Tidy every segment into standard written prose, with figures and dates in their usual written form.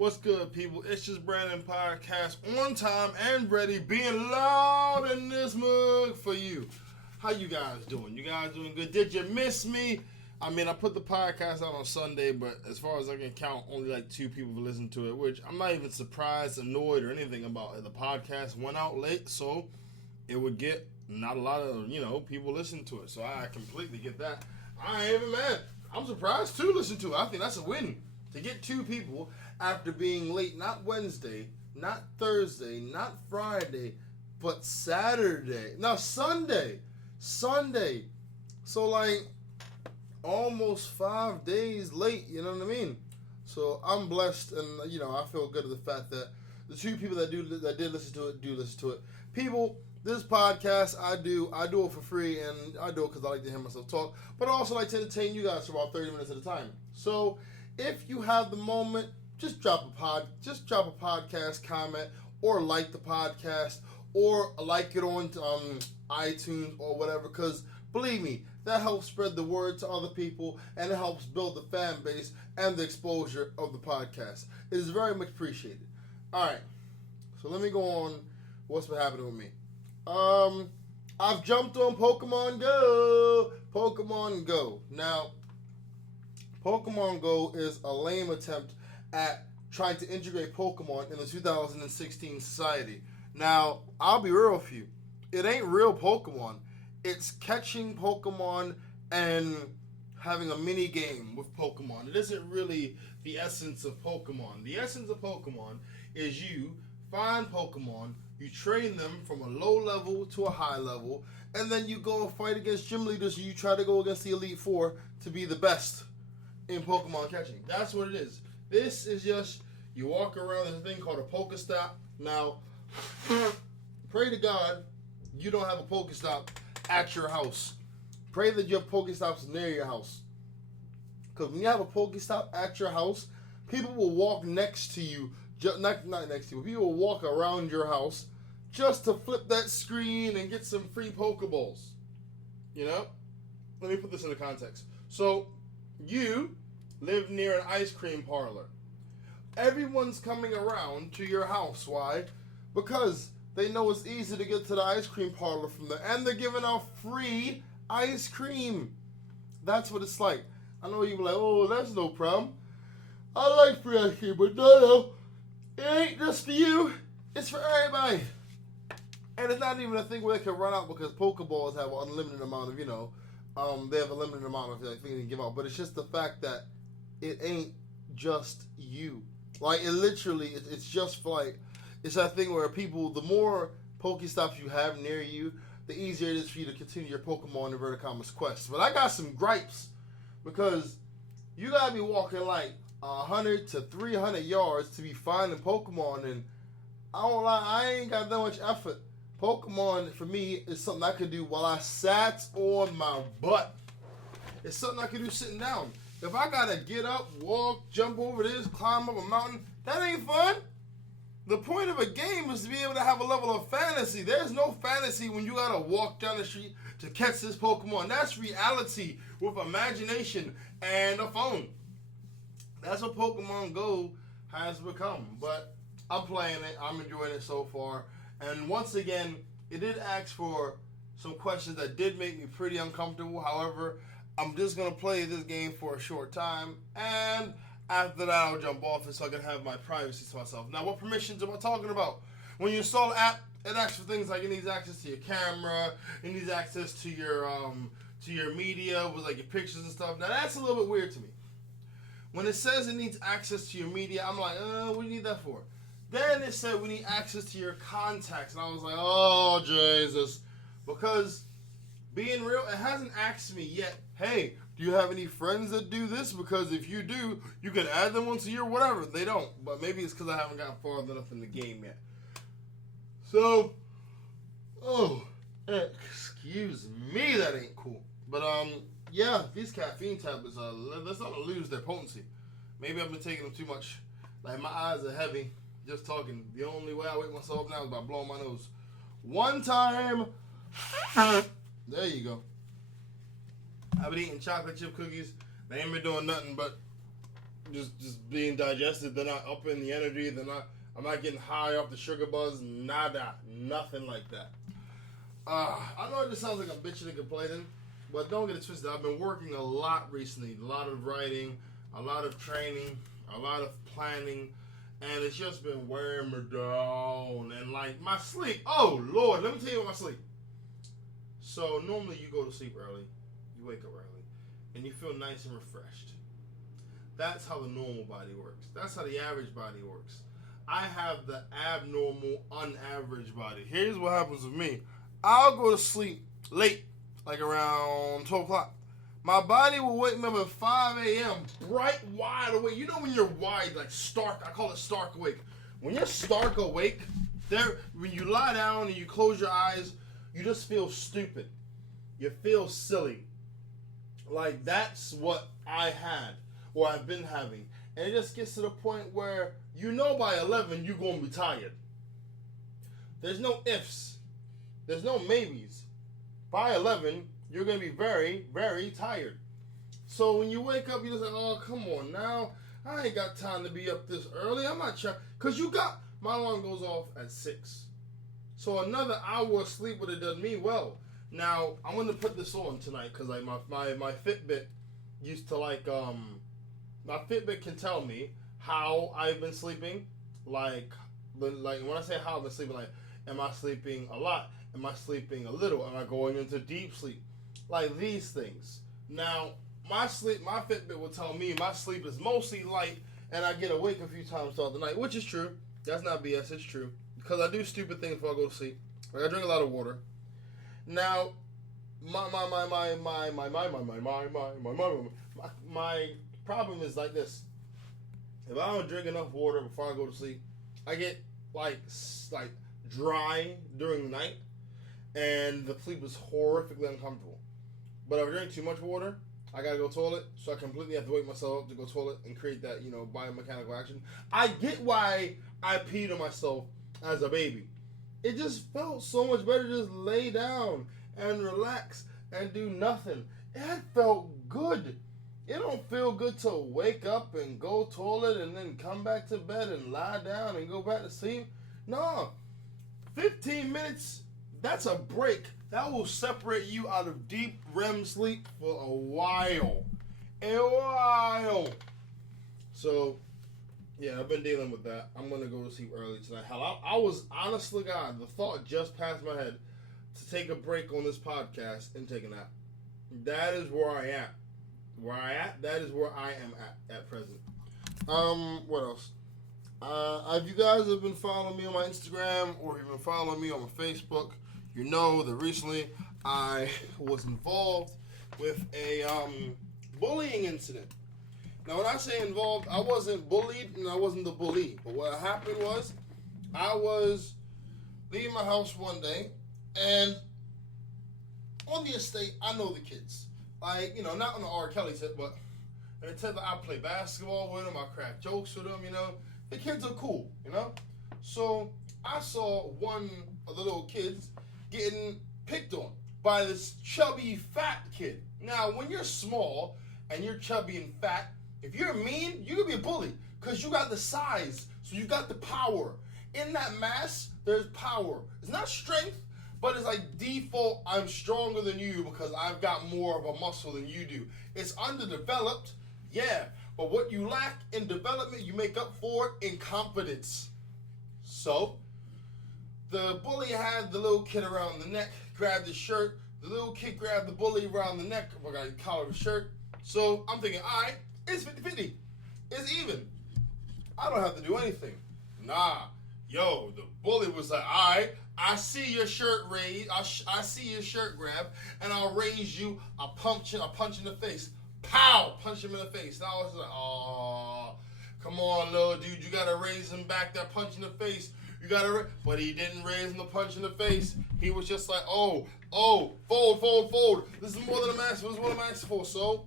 What's good, people? ItsJusBrandon Podcast, on time and ready, being loud in this mug for you. How you guys doing? You guys doing good? Did you miss me? I mean, I put the podcast out on Sunday, but as far as I can count, only like 2 people listened to it, which I'm not even surprised, annoyed, or anything about it. The podcast went out late, so it would get not a lot of, people listen to it. So I completely get that. I ain't even mad. I'm surprised 2 listen to it. I think that's a win. To get 2 people after being late, not Wednesday, not Thursday, not Friday, but Saturday. No, Sunday. So, like, almost 5 days late, you know what I mean? So, I'm blessed, and, I feel good at the fact that the 2 people that did listen to it do listen to it. People, this podcast, I do it for free, and I do it because I like to hear myself talk, but I also like to entertain you guys for about 30 minutes at a time. So, if you have the moment, just drop a podcast comment, or like the podcast, or like it on iTunes or whatever, because believe me, that helps spread the word to other people, and it helps build the fan base and the exposure of the podcast. It is very much appreciated. Alright, so let me go on what's been happening with me. I've jumped on Pokemon Go. Now, Pokemon Go is a lame attempt at trying to integrate Pokemon in the 2016 society. Now, I'll be real with you. It ain't real Pokemon. It's catching Pokemon and having a mini game with Pokemon. It isn't really the essence of Pokemon. The essence of Pokemon is you find Pokemon, you train them from a low level to a high level, and then you go and fight against gym leaders, and you try to go against the Elite Four to be the best in Pokemon catching. That's what it is. This is just, you walk around, there's a thing called a Pokestop. Now, pray to God you don't have a Pokestop at your house. Pray that you have Pokestops near your house. Because when you have a Pokestop at your house, people will walk next to you, not next to you, people will walk around your house just to flip that screen and get some free Pokeballs. Let me put this into context. So, you live near an ice cream parlor. Everyone's coming around to your house. Why? Because they know it's easy to get to the ice cream parlor from there. And they're giving out free ice cream. That's what it's like. I know you're like, oh, that's no problem. I like free ice cream, but no. It ain't just for you. It's for everybody. And it's not even a thing where they can run out because Pokeballs have an unlimited amount of, they have a limited amount of things to give out. But it's just the fact that it ain't just you. Like, it literally, it's just like, it's that thing where people, the more Pokestops you have near you, the easier it is for you to continue your Pokemon inverted commas quest. But I got some gripes, because you gotta be walking like 100 to 300 yards to be finding Pokemon, and I don't lie, I ain't got that much effort. Pokemon, for me, is something I could do while I sat on my butt. It's something I could do sitting down. If I gotta get up, walk, jump over this, climb up a mountain, that ain't fun. The point of a game is to be able to have a level of fantasy. There's no fantasy when you gotta walk down the street to catch this Pokemon. That's reality with imagination and a phone. That's what Pokemon Go has become. But I'm playing it. I'm enjoying it so far. And once again, it did ask for some questions that did make me pretty uncomfortable. However, I'm just going to play this game for a short time, and after that I'll jump off it so I can have my privacy to myself. Now, what permissions am I talking about? When you install an app, it asks for things like it needs access to your camera, it needs access to your media, with like your pictures and stuff. Now, that's a little bit weird to me. When it says it needs access to your media, I'm like, what do you need that for? Then it said we need access to your contacts, and I was like, oh, Jesus. Because, being real, it hasn't asked me yet, hey, do you have any friends that do this? Because if you do, you can add them once a year, whatever. They don't, but maybe it's because I haven't gotten far enough in the game yet. So, excuse me, that ain't cool. But, yeah, these caffeine tablets, let's not lose their potency. Maybe I've been taking them too much. Like, my eyes are heavy. Just talking. The only way I wake myself up now is by blowing my nose. One time. There you go. I've been eating chocolate chip cookies. They ain't been doing nothing but just being digested. They're not up in the energy. I'm not getting high off the sugar buzz. Nada. Nothing like that. I know it just sounds like I'm bitching and complaining, but don't get it twisted. I've been working a lot recently. A lot of writing, a lot of training, a lot of planning, and it's just been wearing me down. And like my sleep, oh Lord, let me tell you about my sleep. So normally you go to sleep early, you wake up early, and you feel nice and refreshed. That's how the normal body works. That's how the average body works. I have the abnormal, unaverage body. Here's what happens with me. I'll go to sleep late, like around 12 o'clock. My body will wake me up at 5 a.m., bright, wide awake. You know when you're wide, like stark, I call it stark awake. When you're stark awake, when you lie down and you close your eyes, you just feel stupid. You feel silly. Like that's what I had, or I've been having. And it just gets to the point where you know by 11 you're going to be tired. There's no ifs. There's no maybes. By 11, you're going to be very, very tired. So when you wake up, you're just like, oh, come on now. I ain't got time to be up this early. I'm not trying. Because my alarm goes off at 6. So another hour of sleep would have done me well. Now, I'm going to put this on tonight because like my Fitbit used to like, my Fitbit can tell me how I've been sleeping. Like when I say how I've been sleeping, like, am I sleeping a lot? Am I sleeping a little? Am I going into deep sleep? Like these things. Now, my Fitbit will tell me my sleep is mostly light and I get awake a few times throughout the night, which is true. That's not BS, it's true. Because I do stupid things before I go to sleep. Like I drink a lot of water. Now, my problem is like this. If I don't drink enough water before I go to sleep, I get like dry during the night, and the sleep is horrifically uncomfortable. But if I drink too much water, I gotta go toilet, so I completely have to wake myself up to go toilet and create that, biomechanical action. I get why I peed on myself as a baby. It just felt so much better to just lay down and relax and do nothing. It felt good. It don't feel good to wake up and go toilet and then come back to bed and lie down and go back to sleep. No. 15 minutes, that's a break. That will separate you out of deep REM sleep for a while. So, yeah, I've been dealing with that. I'm going to go to sleep early tonight. Hell, I was, honestly, God, the thought just passed my head to take a break on this podcast and take a nap. That is where I am. That is where I am at present. What else? If you guys have been following me on my Instagram or you've been following me on my Facebook, you know that recently I was involved with a bullying incident. Now, when I say involved, I wasn't bullied and I wasn't the bully. But what happened was I was leaving my house one day, and on the estate, I know the kids. Like, not on the R. Kelly tip, but in the tip that I play basketball with them, I crack jokes with them, The kids are cool, So I saw one of the little kids getting picked on by this chubby, fat kid. Now, when you're small and you're chubby and fat, if you're mean, you can be a bully because you got the size, so you got the power. In that mass, there's power. It's not strength, but it's like default, I'm stronger than you because I've got more of a muscle than you do. It's underdeveloped, yeah, but what you lack in development, you make up for in confidence. So, the bully had the little kid around the neck, grabbed his shirt. The little kid grabbed the bully around the neck, got the collar of his shirt. So, I'm thinking, all right, it's 50-50. It's even. I don't have to do anything. Nah. Yo, the bully was like, all right, I see your shirt raised. I see your shirt grab, and I'll raise you a punch in the face. Pow! Punch him in the face. And I was like, oh, come on, little dude. You got to raise him back, that punch in the face. You got to but he didn't raise him the punch in the face. He was just like, fold. This is more than I'm asking. This is what I'm asking for. So,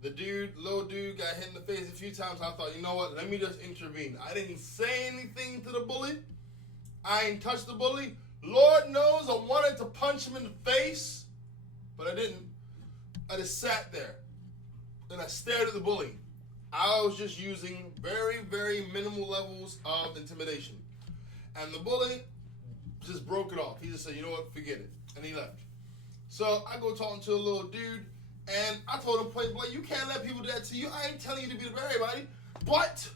the little dude got hit in the face a few times. I thought, you know what? Let me just intervene. I didn't say anything to the bully. I ain't touched the bully. Lord knows I wanted to punch him in the face, but I didn't. I just sat there, and I stared at the bully. I was just using very, very minimal levels of intimidation. And the bully just broke it off. He just said, you know what, forget it. And he left. So I go talking to a little dude, and I told him point blank, you can't let people do that to you. I ain't telling you to be the everybody, but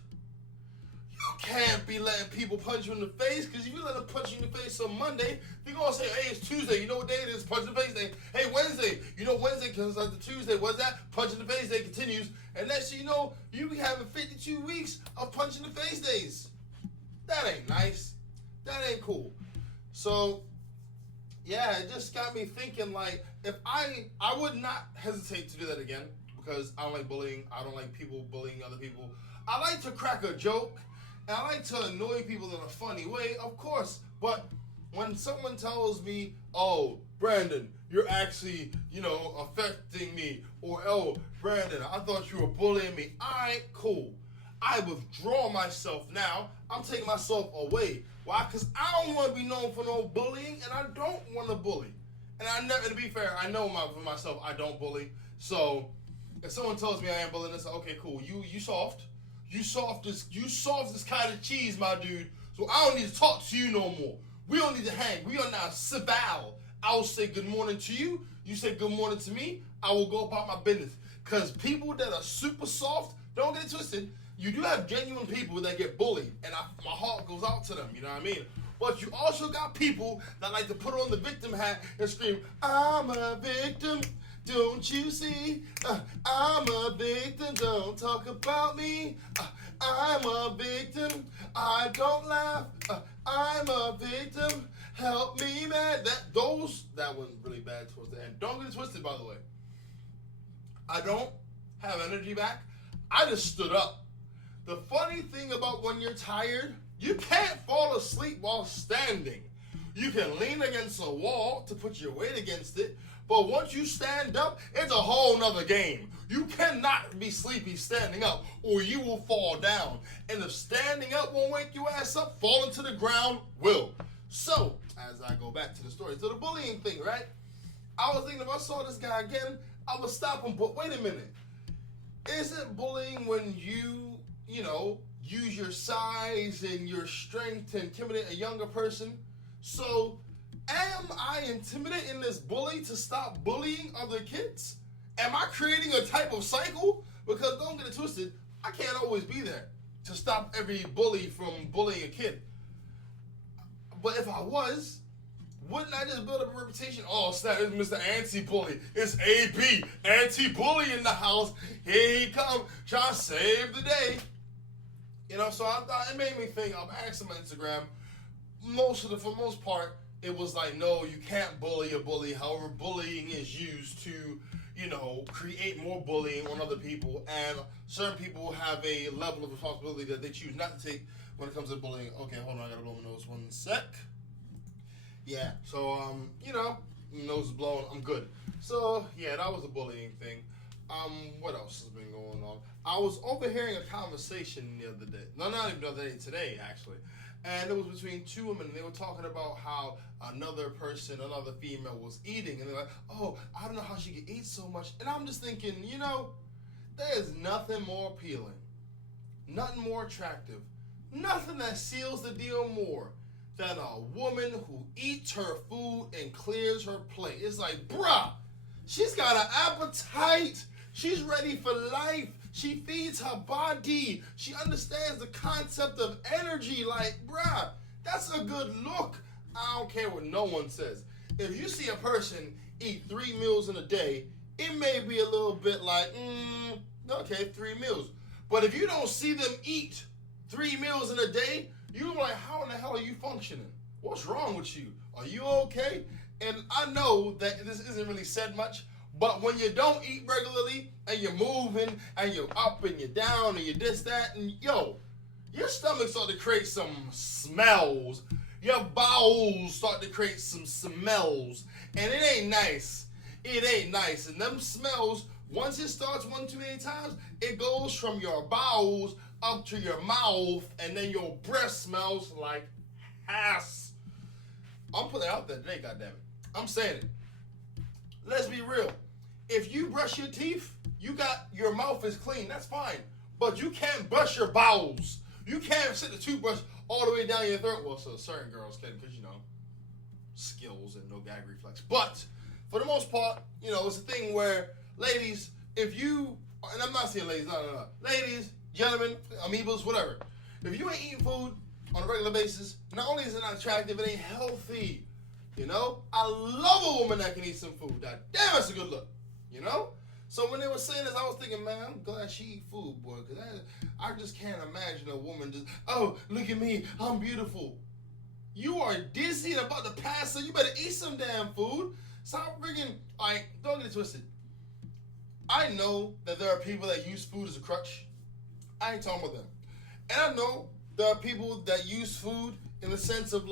you can't be letting people punch you in the face, because if you let them punch you in the face on Monday, they're going to say, hey, it's Tuesday. You know what day it is? Punch in the face day. Hey, Wednesday. You know Wednesday comes after Tuesday. What's that? Punch in the face day continues. And next thing you know, you be having 52 weeks of punch in the face days. That ain't nice. That ain't cool. So, yeah, it just got me thinking, like, if I would not hesitate to do that again, because I don't like bullying. I don't like people bullying other people. I like to crack a joke, and I like to annoy people in a funny way, of course. But when someone tells me, oh, Brandon, you're actually, affecting me, or, oh, Brandon, I thought you were bullying me. All right, cool. I withdraw myself now. I'm taking myself away. Why? Because I don't want to be known for no bullying, and I don't want to bully. And to be fair, I know for myself, I don't bully. So if someone tells me I ain't bullying, it's like, okay, cool. You soft. You soft as kind of cheese, my dude. So I don't need to talk to you no more. We don't need to hang. We are now civil. I will say good morning to you. You say good morning to me. I will go about my business. Because people that are super soft, don't get it twisted. You do have genuine people that get bullied, and my heart goes out to them, you know what I mean? But you also got people that like to put on the victim hat and scream, I'm a victim, don't you see? I'm a victim, don't talk about me. I'm a victim, I don't laugh. I'm a victim, help me, man. That went really bad towards the end. Don't get it twisted, by the way. I don't have energy back. I just stood up. The funny thing about when you're tired, you can't fall asleep while standing. You can lean against a wall to put your weight against it, but once you stand up, it's a whole nother game. You cannot be sleepy standing up, or you will fall down. And if standing up won't wake your ass up, falling to the ground will. So, as I go back to the story, to the bullying thing, right? I was thinking if I saw this guy again, I would stop him, but wait a minute. Isn't bullying when you use your size and your strength to intimidate a younger person? So, am I intimidating this bully to stop bullying other kids? Am I creating a type of cycle? Because don't get it twisted, I can't always be there to stop every bully from bullying a kid. But if I was, wouldn't I just build up a reputation? Oh, snap, it's Mr. Anti-Bully. It's AB, Anti-Bully in the house. Here he come, trying to save the day. So I thought it made me think. I'm asking my Instagram. For most part, it was like, no, you can't bully a bully. However, bullying is used to, create more bullying on other people. And certain people have a level of responsibility that they choose not to take when it comes to bullying. Okay, hold on, I gotta blow my nose 1 sec. Yeah, so, nose is blowing, I'm good. So, yeah, that was a bullying thing. What else has been going on? I was overhearing a conversation the other day. No, not even the other day, today, actually. And it was between two women. They were talking about how another female was eating. And they're like, oh, I don't know how she can eat so much. And I'm just thinking, there's nothing more appealing, nothing more attractive, nothing that seals the deal more than a woman who eats her food and clears her plate. It's like, bruh, she's got an appetite. She's ready for life. She feeds her body. She understands the concept of energy. Like, bruh, that's a good look. I don't care what no one says. If you see a person eat 3 meals in a day, it may be a little bit like, okay, 3 meals. But if you don't see them eat 3 meals in a day, you're like, how in the hell are you functioning? What's wrong with you? Are you okay? And I know that this isn't really said much, but when you don't eat regularly and you're moving and you're up and you're down and you're this, that, and your stomach start to create some smells. Your bowels start to create some smells. And it ain't nice. It ain't nice. And them smells, once it starts 1 too many times, it goes from your bowels up to your mouth, and then your breath smells like ass. I'm putting it out there today, goddammit. I'm saying it. Let's be real. If you brush your teeth, your mouth is clean. That's fine. but you can't brush your bowels. You can't sit the toothbrush all the way down your throat. Well, so certain girls can, because, skills and no gag reflex. But for the most part, it's a thing where, ladies, if you, and I'm not saying ladies, no. Ladies, gentlemen, amoebas, whatever. If you ain't eating food on a regular basis, not only is it not attractive, it ain't healthy. I love a woman that can eat some food. That damn, that's a good look. So when they were saying this, I was thinking, man, I'm glad she eat food, boy, because I just can't imagine a woman just, oh, look at me, I'm beautiful. You are dizzy and about to pass, so you better eat some damn food. Stop freaking, don't get it twisted. I know that there are people that use food as a crutch. I ain't talking about them. And I know there are people that use food in the sense of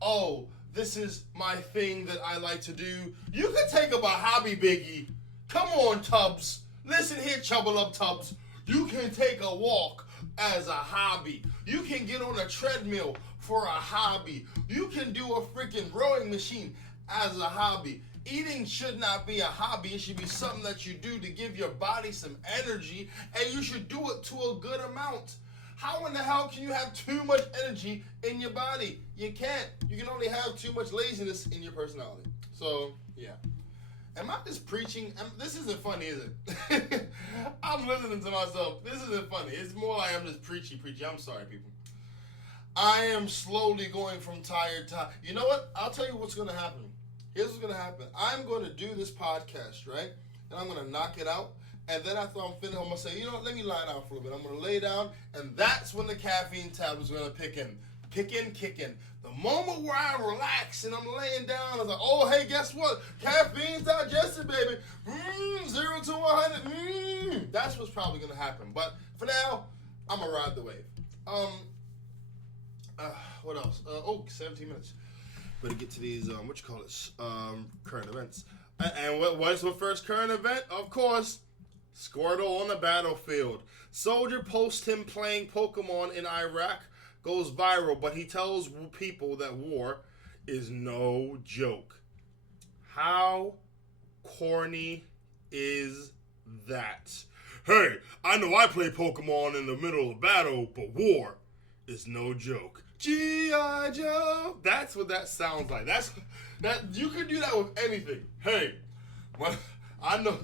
oh, this is my thing that I like to do. You can take up a hobby, Biggie. Come on, Tubbs. Listen here, Chubble Up Tubbs. You can take a walk as a hobby. You can get on a treadmill for a hobby. You can do a freaking rowing machine as a hobby. Eating should not be a hobby. It should be something that you do to give your body some energy, and you should do it to a good amount. How in the hell can you have too much energy in your body? You can't. You can only have too much laziness in your personality. So, yeah. Am I just preaching? This isn't funny, is it? I'm listening to myself. This isn't funny. It's more like I'm just preaching. I'm sorry, people. I am slowly going from tired to... You know what? I'll tell you what's going to happen. Here's what's going to happen. I'm going to do this podcast, right? And I'm going to knock it out. And then after I'm finished, I'm going to say, let me lie down for a little bit. I'm going to lay down. And that's when the caffeine tablet's going to kick in. The moment where I relax and I'm laying down, I'm like, oh, hey, guess what? Caffeine's digested, baby. 0 to 100. That's what's probably going to happen. But for now, I'm going to ride the wave. What else? 17 minutes. Better get to these, current events. And what's the first current event? Of course, Squirtle on the battlefield. Soldier posts him playing Pokemon in Iraq. Goes viral, but he tells people that war is no joke. How corny is that? Hey, I know I play Pokemon in the middle of battle, but war is no joke. G.I. Joe. That's what that sounds like. That you can do that with anything. Hey, I know.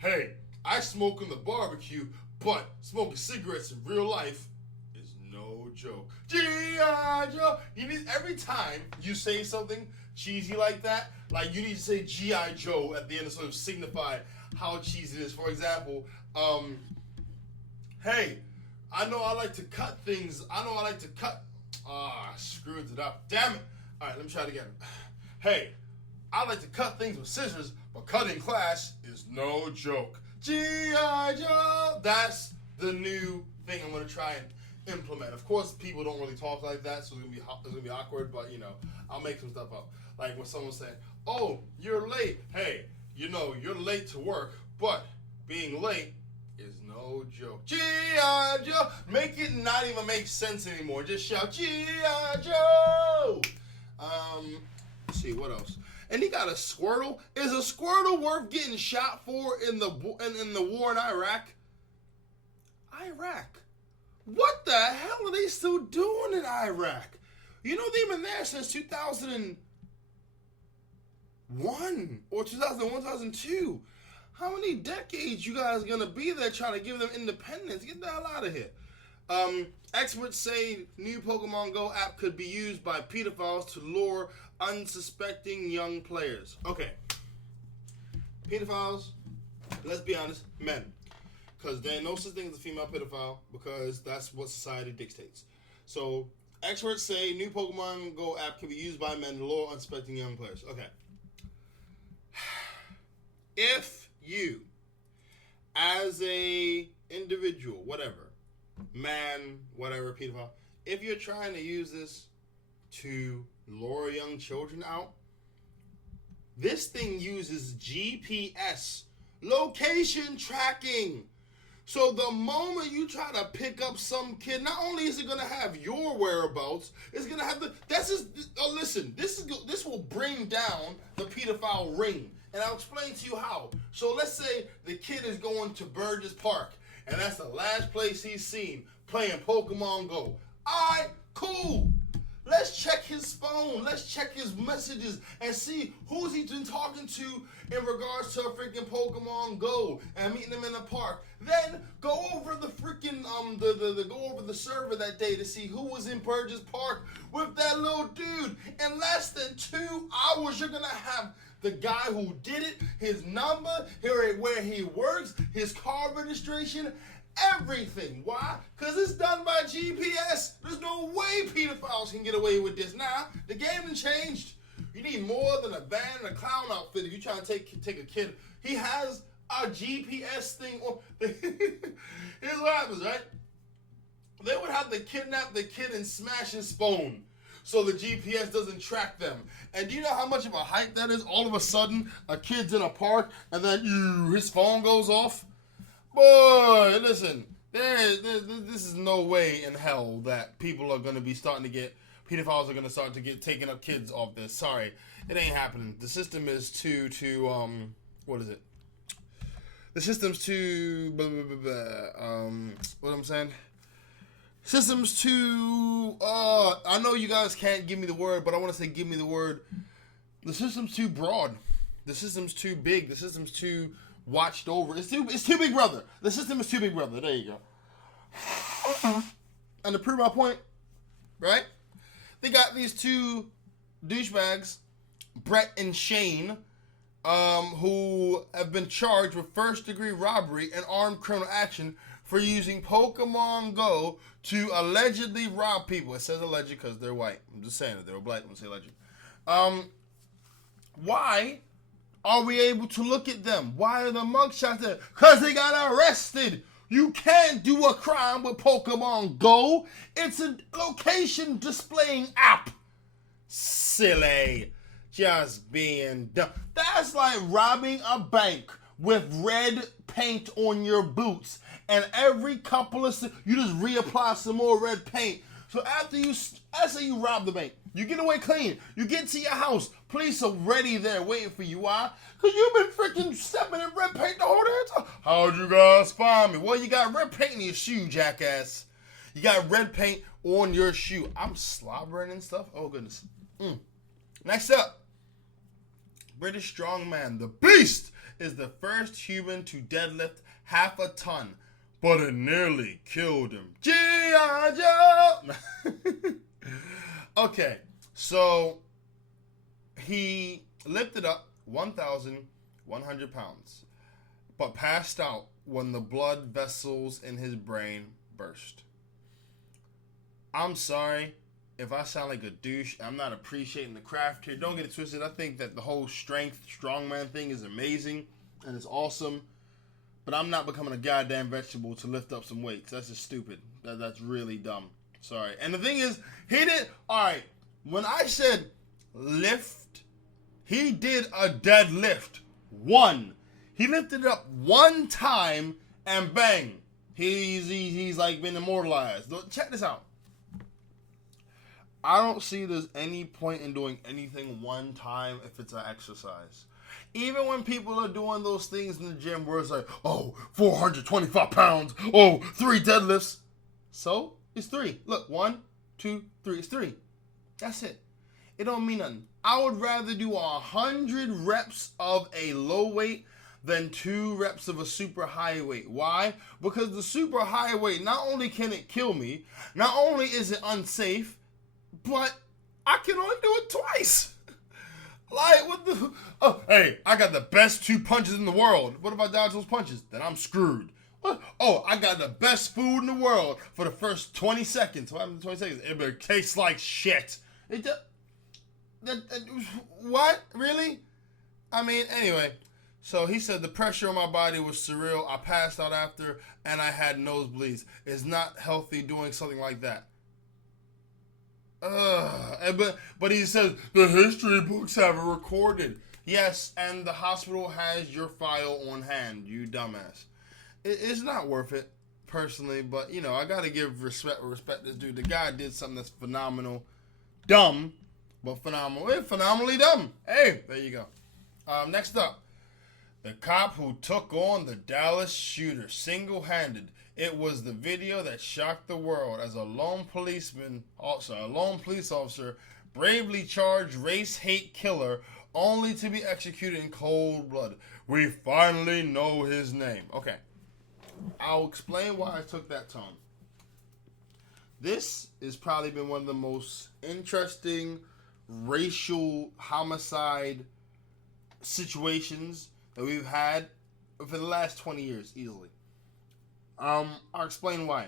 Hey, I smoke in the barbecue, but smoking cigarettes in real life is no joke. G.I. Joe. Every time you say something cheesy like that, like you need to say G.I. Joe at the end to sort of signify how cheesy it is. For example, hey, I know I like to cut things. I screwed it up. Damn it. All right, let me try it again. Hey, I like to cut things with scissors, but cutting class is no joke. G.I. Joe. That's the new thing I'm going to try and implement. Of course, people don't really talk like that, so it's gonna be awkward, but, I'll make some stuff up. Like when someone's saying, oh, you're late. Hey, you're late to work, but being late is no joke. G.I. Joe. Make it not even make sense anymore. Just shout G.I. Joe. Let's see what else. And he got a Squirtle. Is a Squirtle worth getting shot for in the war in Iraq? Iraq. What the hell are they still doing in Iraq? They've been there since 2001 or 2001, 2002. How many decades you guys gonna be there trying to give them independence? Get the hell out of here. Experts say new Pokemon Go app could be used by pedophiles to lure unsuspecting young players. Okay. Pedophiles, let's be honest, men. Because there ain't no such thing as a female pedophile, because that's what society dictates. So, experts say new Pokemon Go app can be used by men to lure unsuspecting young players. Okay. If you, as a individual, whatever, man, whatever, pedophile, if you're trying to use this to lure young children out, this thing uses GPS, location tracking. So the moment you try to pick up some kid, not only is it going to have your whereabouts, it's going to have this will bring down the pedophile ring. And I'll explain to you how. So let's say the kid is going to Burgess Park and that's the last place he's seen playing Pokemon Go. Alright, cool. Let's check his phone. Let's check his messages and see who's he been talking to in regards to a freaking Pokemon Go and meeting him in the park. Then go over the freaking go over the server that day to see who was in Burgess Park with that little dude. In less than 2 hours, you're gonna have the guy who did it, his number, where he works, his car registration. Everything. Why? Because it's done by GPS. There's no way pedophiles can get away with this. Now, the game has changed. You need more than a van and a clown outfit if you're trying to take a kid. He has a GPS thing on. Here's what happens, right? They would have to kidnap the kid and smash his phone so the GPS doesn't track them. And do you know how much of a hype that is? All of a sudden, a kid's in a park and then his phone goes off. Boy, listen, this is no way in hell that people are going to be pedophiles are going to start to get taking up kids off this. Sorry, it ain't happening. The system is what is it? The system's too, what I'm saying? System's too, I know you guys can't give me the word, but I want to say give me the word. The system's too broad. The system's too big. The system's too watched over. It's too big brother. The system is too big brother. There you go. And to prove my point, right? They got these two douchebags, Brett and Shane, who have been charged with first-degree robbery and armed criminal action for using Pokemon Go to allegedly rob people. It says alleged because they're white. I'm just saying it. They were black when I say alleged. Why are we able to look at them? Why are the mugshots there? Because they got arrested. You can't do a crime with Pokemon Go. It's a location displaying app. Silly. Just being dumb. That's like robbing a bank with red paint on your boots. And every couple of you just reapply some more red paint. So after let's say you rob the bank. You get away clean. You get to your house. Police are ready there waiting for you. Why? Because you've been freaking stepping in red paint the whole damn time. How'd you guys find me? Well, you got red paint in your shoe, jackass. You got red paint on your shoe. I'm slobbering and stuff. Oh, goodness. Next up. British strongman. The Beast is the first human to deadlift half a ton, but it nearly killed him. G.I. Joe! Okay, so he lifted up 1,100 pounds, but passed out when the blood vessels in his brain burst. I'm sorry if I sound like a douche. I'm not appreciating the craft here. Don't get it twisted. I think that the whole strongman thing is amazing and it's awesome, but I'm not becoming a goddamn vegetable to lift up some weights. That's just stupid. That's really dumb. Sorry. And the thing is, he did, alright, when I said lift, he did a deadlift. One. He lifted it up one time and bang. He's like been immortalized. Check this out. I don't see there's any point in doing anything one time if it's an exercise. Even when people are doing those things in the gym where it's like, 425 pounds, 3 deadlifts. So, it's 3. Look, 1, 2, 3. It's 3. That's it. It don't mean nothing. I would rather do 100 reps of a low weight than 2 reps of a super high weight. Why? Because the super high weight, not only can it kill me, not only is it unsafe, but I can only do it twice. Like, what the... hey, I got the best 2 punches in the world. What if I dodge those punches? Then I'm screwed. I got the best food in the world for the first 20 seconds. What happened in 20 seconds? It tastes like shit. What? Really? I mean, anyway. So he said the pressure on my body was surreal. I passed out after, and I had nosebleeds. It's not healthy doing something like that. But he says the history books have it recorded. Yes, and the hospital has your file on hand, you dumbass. It's not worth it, personally, but, you know, I gotta give respect this dude. The guy did something that's phenomenal. Dumb, but phenomenal. Phenomenally dumb. Hey, there you go. Next up. The cop who took on the Dallas shooter single-handed. It was the video that shocked the world as a lone police officer bravely charged race hate killer only to be executed in cold blood. We finally know his name. Okay, I'll explain why I took that tone. This has probably been one of the most interesting racial homicide situations that we've had for the last 20 years, easily. I'll explain why.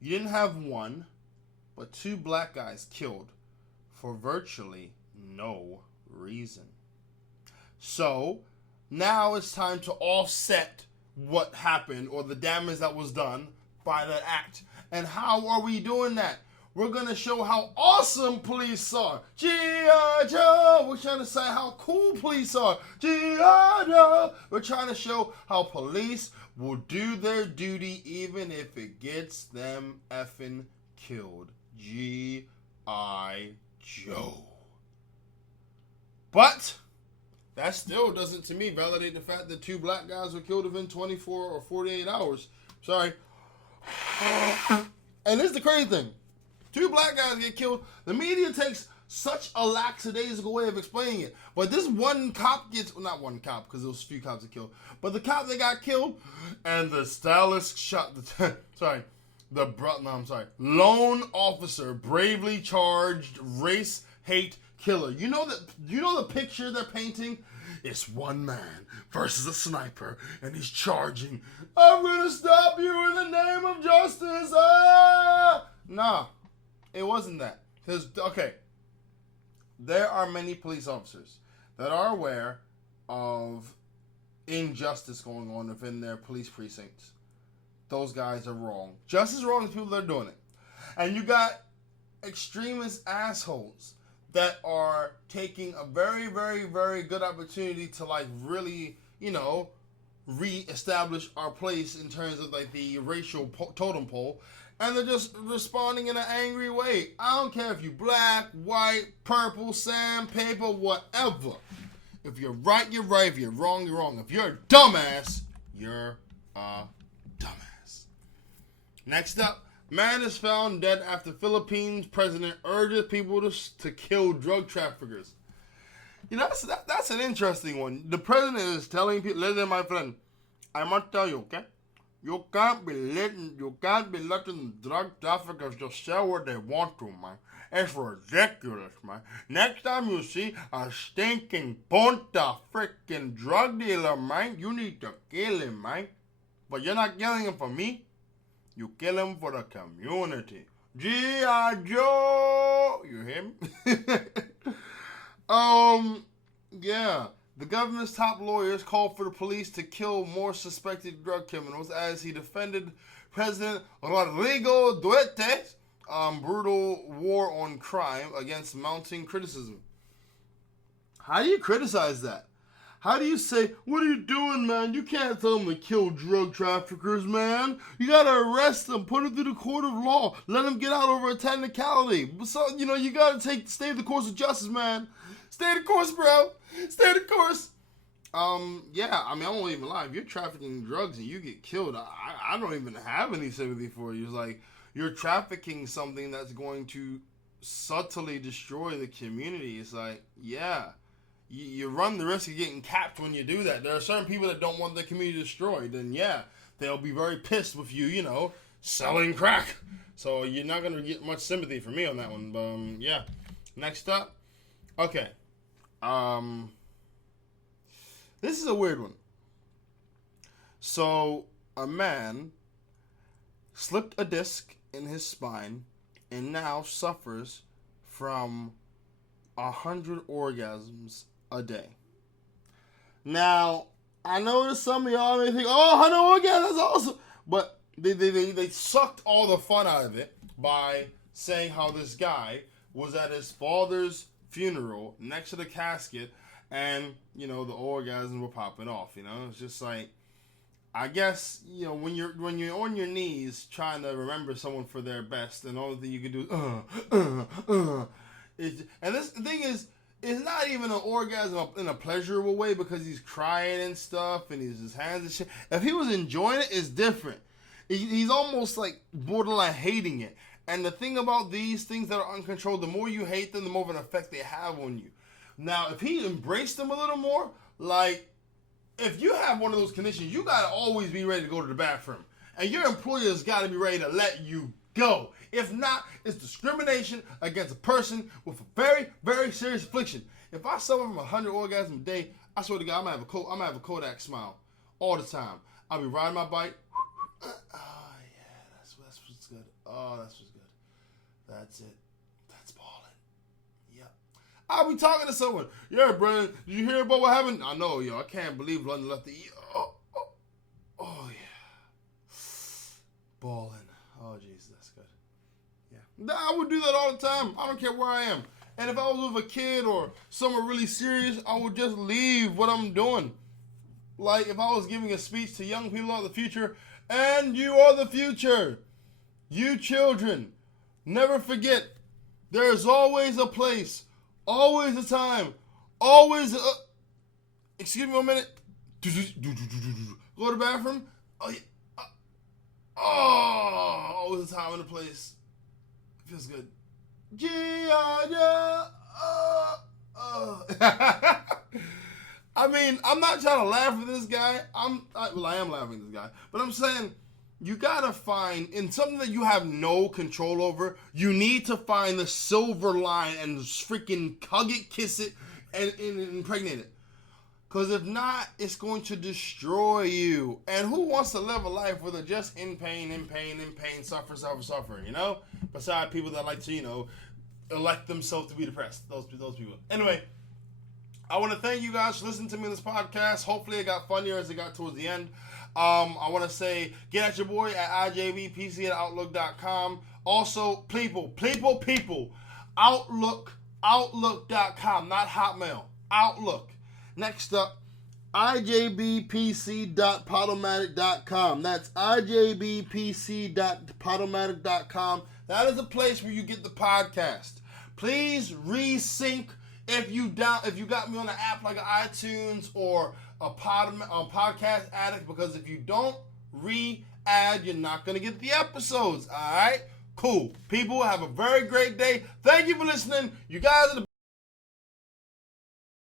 You didn't have one, but two black guys killed for virtually no reason. So, now it's time to offset what happened or the damage that was done by that act. And how are we doing that? We're going to show how awesome police are. G.I. Joe! We're trying to say how cool police are. G.I. Joe! We're trying to show how police will do their duty even if it gets them effing killed. G.I. Joe. But that still doesn't, to me, validate the fact that two black guys were killed within 24 or 48 hours. Sorry. And this is the crazy thing. Two black guys get killed. The media takes such a lackadaisical way of explaining it. But this one cop gets, well, not one cop, because there was a few cops that killed. But the cop that got killed, and the stylist shot lone officer bravely charged race hate killer. You know the picture they're painting? It's one man versus a sniper, and he's charging. I'm gonna stop you in the name of justice. Ah! Nah, it wasn't that. Because, okay, there are many police officers that are aware of injustice going on within their police precincts. Those guys are wrong. Just as wrong as people that are doing it. And you got extremist assholes that are taking a very, very, very good opportunity to, like, really, re-establish our place in terms of, like, the racial totem pole. And they're just responding in an angry way. I don't care if you're black, white, purple, sandpaper, whatever. If you're right, you're right. If you're wrong, you're wrong. If you're a dumbass, you're a dumbass. Next up. Man is found dead after Philippines president urges people to kill drug traffickers. That's an interesting one. The president is telling people, listen, my friend, I must tell you, okay? You can't be letting drug traffickers just sell what they want to, man. It's ridiculous, man. Next time you see a stinking punta freaking drug dealer, man, you need to kill him, man. But you're not killing him for me. You kill him for the community. G.I. Joe! You hear me? Yeah. The government's top lawyers called for the police to kill more suspected drug criminals as he defended President Rodrigo Duterte's brutal war on crime against mounting criticism. How do you criticize that? How do you say, what are you doing, man? You can't tell them to kill drug traffickers, man. You gotta arrest them, put them through the court of law, let them get out over a technicality. So, you gotta stay the course of justice, man. Stay the course, bro. Stay the course. Yeah, I won't even lie. If you're trafficking drugs and you get killed, I don't even have any sympathy for you. It's like, you're trafficking something that's going to subtly destroy the community. It's like, yeah. You run the risk of getting capped when you do that. There are certain people that don't want their community destroyed. And yeah, they'll be very pissed with you, selling crack. So you're not going to get much sympathy from me on that one. But yeah. Next up. Okay. This is a weird one. So a man slipped a disc in his spine and now suffers from 100 orgasms a day. Now, I know that some of y'all may think, oh, 100 orgasms, that's awesome. But they sucked all the fun out of it by saying how this guy was at his father's funeral next to the casket and, the orgasms were popping off, It's just like, I guess, when you're on your knees trying to remember someone for their best and the only thing you can do is, and the thing is, it's not even an orgasm in a pleasurable way because he's crying and stuff and his hands and shit. If he was enjoying it, it's different. He's almost like borderline hating it. And the thing about these things that are uncontrolled, the more you hate them, the more of an effect they have on you. Now, if he embraced them a little more, like, if you have one of those conditions, you got to always be ready to go to the bathroom. And your employer's got to be ready to let you go. If not, it's discrimination against a person with a very, very serious affliction. If I suffer from 100 orgasms a day, I swear to God, I'm gonna have a Kodak smile all the time. I'll be riding my bike. Oh, yeah, that's what's good. Oh, that's what's good. That's it. That's balling. Yep. I'll be talking to someone. Yeah, Brandon, did you hear about what happened? I know, yo. I can't believe London left the Oh, yeah. Balling. Oh, jeez, that's good. Yeah. I would do that all the time. I don't care where I am. And if I was with a kid or someone really serious, I would just leave what I'm doing. Like if I was giving a speech to young people of the future, and you are the future. You children, never forget, there's always a place, always a time, always a... Excuse me 1 minute. Go to the bathroom. Oh, yeah. Always a time and a place. Feels good. I mean, I'm not trying to laugh at this guy. I am laughing at this guy. But I'm saying, you gotta find, in something that you have no control over, you need to find the silver line and freaking hug it, kiss it, and impregnate it. Because if not, it's going to destroy you. And who wants to live a life where they're just in pain, suffer, you know? Besides people that like to, elect themselves to be depressed. Those people. Anyway, I want to thank you guys for listening to me in this podcast. Hopefully it got funnier as it got towards the end. I want to say, get at your boy at IJBPC@Outlook.com. Also, people, Outlook.com, not Hotmail. Outlook. Next up, IJBPC.Podomatic.com. That's IJBPC.Podomatic.com. That is a place where you get the podcast. Please resync if you got me on an app like iTunes or a podcast addict, because if you don't re-add, you're not going to get the episodes. All right? Cool. People, have a very great day. Thank you for listening. You guys are the